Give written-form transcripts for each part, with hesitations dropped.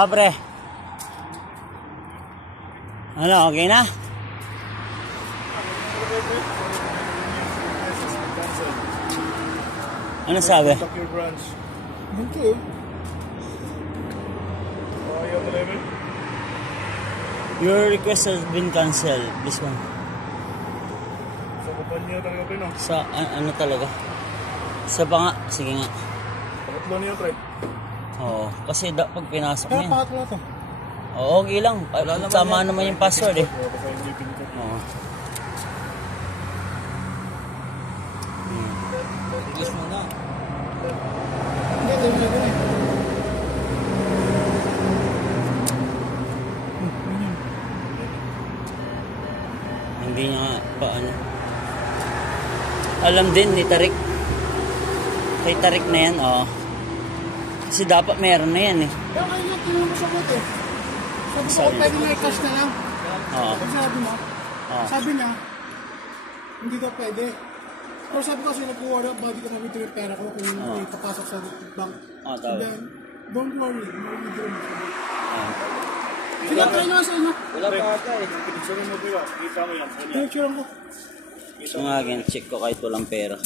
Pre. Ano, okay na? Ano sabi? Your request has been cancelled. This one. Sa kumpanya talaga pre, no? Sa ano talaga? Sa ba nga? Sige nga. Pangatlo niyo pre. Oo, kasi pag pinasok mo yan. Pangatlo to. Oo, okay lang. Tama naman yung password eh. Oo. English muna. Hindi niya paano. Alam din ni Tarik. Kay Tarik na yan, oo. Kasi dapat meron na yan eh. Kaya kayo nga, tinanong ko sa moto. Sabi ko, pwede na i-cash na lang. Oo. Sabi mo, sabi niya, hindi daw pwede. Pero sabi ko kasi nag-kuha na, body ka na withdraw yung pera ko kung ipapasok sa bank. Tama. Then, don't worry, withdraw mo. Sige, try nga sa inyo. Wala pa ata eh. Pinicturean mo ba? Kita mo yan. Pinicturean ko. So nga, check ko kahit walang pera.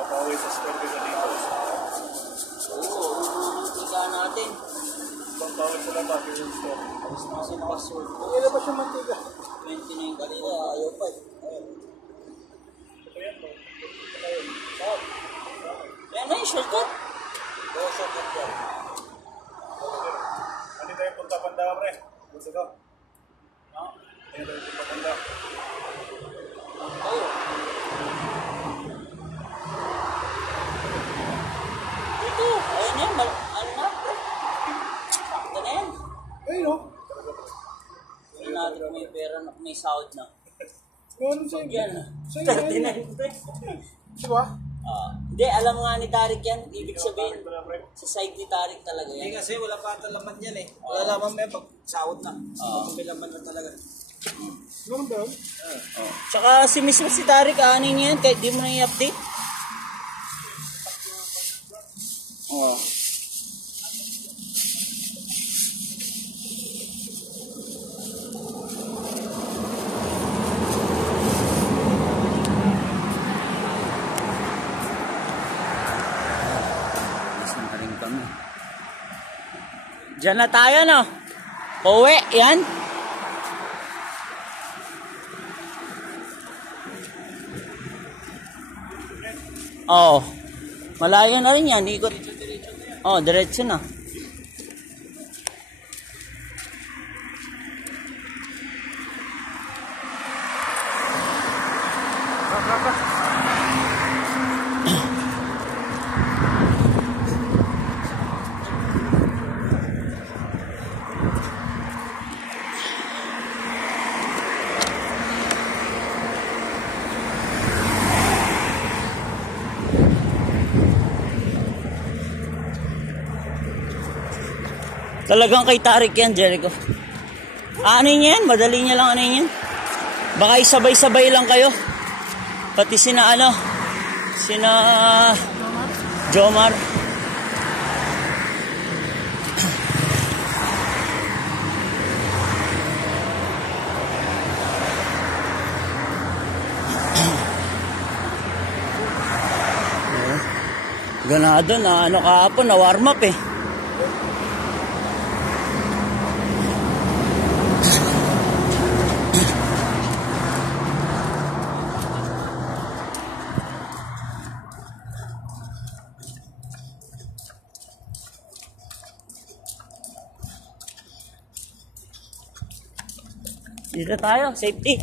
Papaway sa spend ka dito. Oo, tika natin. Papaway sa labas yung store. Tapos na kasi password ko. Hindi ba siya mantiga? 20 na yung kanina, ayaw pa eh. Yan na yung shortcut. Oo, shortcut yan. Hindi tayo punta Panda, pre. Gusto ko. Hindi tayo punta Panda. Oo. Ito, ayun yan. Ano na, pre? Sakto na yan. Ayun o. Hindi natin kung may pera na, may sahod na. Ano sa'yo? Yan. Sa'yo 39, pre. Diba? Hindi, alam nga ni Tarik yan. Ibig sabihin, sa side ni Tarik talaga Hindi yan. kasi wala pa ata laman yan eh. Wala laman may pag sahod na. May laman na talaga. Ganun ba yun? Tsaka si mismo si Tarik, aanin niya yan kahit di mo na i-update. Oo. Diyan na tayo, no? Pauwi, yan. Oo. Malayo na rin yan. Ikot. Oo, diretso na. Talagang kay Tarik yan, Jericho. Ano yan? Madali niya lang ano yan. Baka isabay-sabay lang kayo. Pati sina ano? Sina Jomar. Ganado na ano kahapon na warm up eh. Dito tayo, safety.